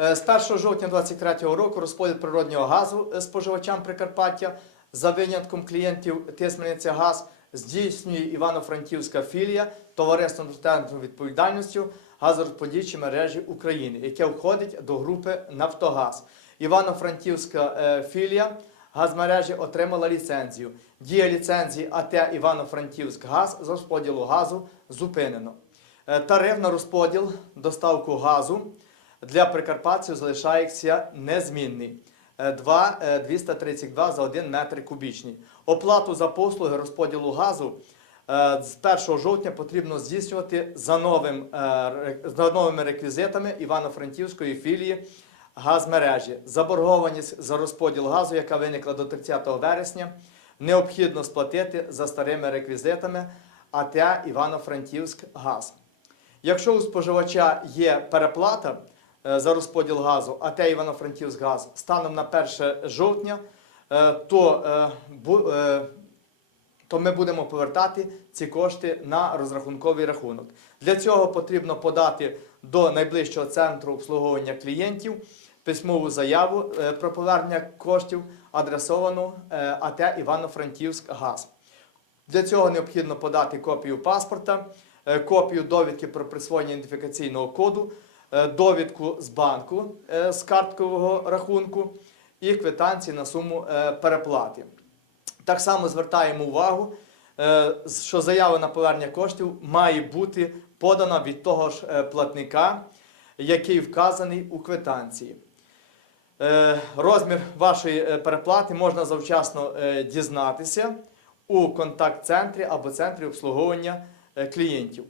Е, З 1 жовтня 2023 року розподіл природнього газу е, споживачам Прикарпаття за винятком клієнтів Тисмениця Газ здійснює Івано-Франківська філія товариства з патентною відповідальністю газорозподільчі мережі України, яке входить до групи Нафтогаз. Івано-Франківська е, філія газмережі отримала ліцензію. Дія ліцензії АТ Івано-Франківськ газ з розподілу газу зупинено. Е, Тариф на розподіл доставку газу для прикарпатців залишається незмінний. Е, 2, е, 232 за 1 метр кубічний. Оплату за послуги розподілу газу е, з 1 жовтня потрібно здійснювати за, новим, е, за новими реквізитами Івано-Франківської філії газмережі. Заборгованість за розподіл газу, яка виникла до 30 вересня, необхідно сплатити за старими реквізитами АТ Івано-Франківськ газ. Якщо у споживача є переплата е, за розподіл газу, АТ Івано-Франківськ газ станом на 1 жовтня, е, то, е, е, то ми будемо повертати ці кошти на розрахунковий рахунок. Для цього потрібно подати до найближчого центру обслуговування клієнтів письмову заяву е, про повернення коштів, адресовану е, АТ Івано-Франківськ газ. Для цього необхідно подати копію паспорта, е, копію довідки про присвоєння ідентифікаційного коду, е, довідку з банку е, з карткового рахунку і квитанції на суму е, переплати. Так само звертаємо увагу, е, що заява на повернення коштів має бути подана від того ж е, платника, який вказаний у квитанції. Е, Розмір вашої е, переплати можна завчасно е, дізнатися у контакт-центрі або центрі обслуговування е, клієнтів.